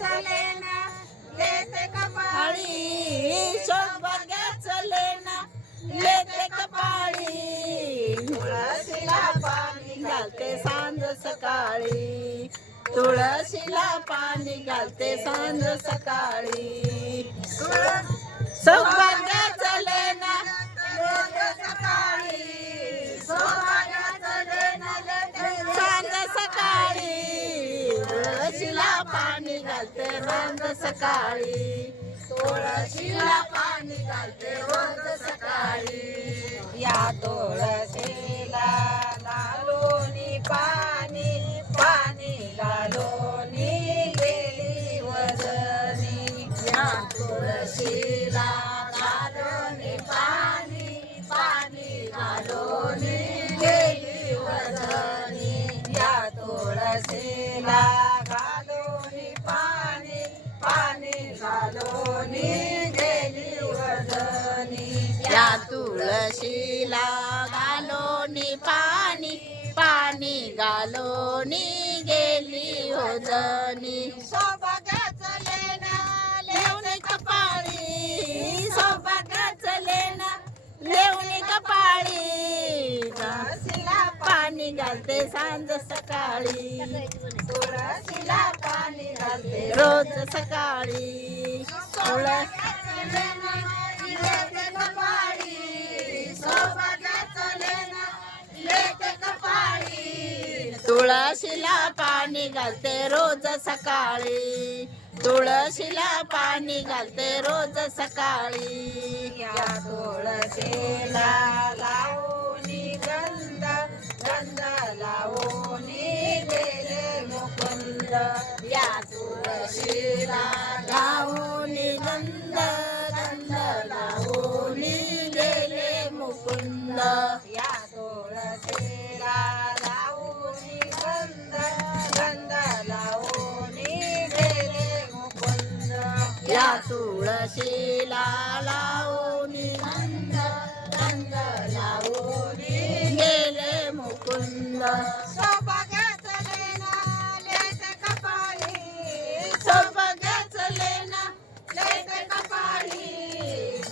सौभाग्याचं लेते कपाळी आणि सौभाग्याचं लेते कपाळी. तुळशीला पाणी घालते सांज सकाळी. तुळशीला पाणी घालते सांज सकाळी. सौभाग्याचं लेणं तुळशीला पाणी घालते रोज सकाळी. तुळशीला पाणी घालते रोज सकाळी. या तुळशीला लालोनी पाणी पाणी लालोनी गेली वजनी. या तुळशीला लालोनी पाणी पाणी लालोनी गेली वजनी. या तुळशीला या तुळशीला घालोनी पाणी पाणी घालोनी गेली लेवणी कपाळी लेवणी कपाळी तुळशीला पाणी घालते सांज सकाळी. तुळशीला पाणी घालते रोज सकाळी. तुळस तुळशीला पाणी घालते रोज सकाळी. तुळशीला पाणी घालते रोज सकाळी. या तुळशीला लावणी गंध गंध लावणी गेले मुकुंद. या तुळशी या तुळशीला लावून गंध गंध लावून गेले मुकुंद. कपाळी.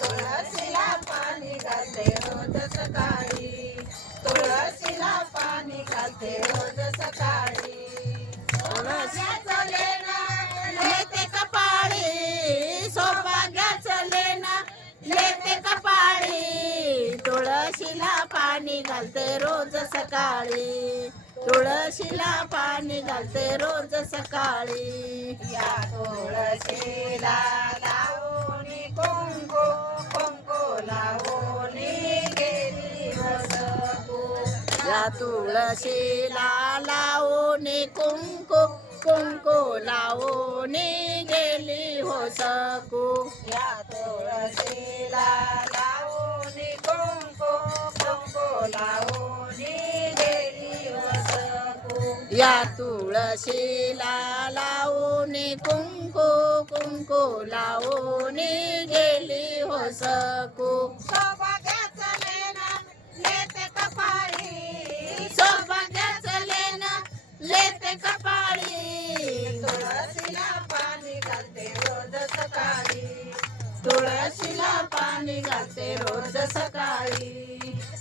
तुळशीला पाणी घालते रोज सकाळी. तुळशीला पाणी घालते रोज सकाळी. तुळशीला पाणी घालते रोज सकाळी. या तुळशीला लावून कुंकू कुंकू लावून गेली वसकू. या तुळशीला लावून कुंकू कुंकू लावून गेली हो सकू या तुळशीला या तुळशीला लावून कुंकू कुंकू लावून गेली हो सकू. लेते कपाळी. तुळशीला पाणी घालते रोज सकाळी. तुळशीला पाणी घालते रोज सकाळी.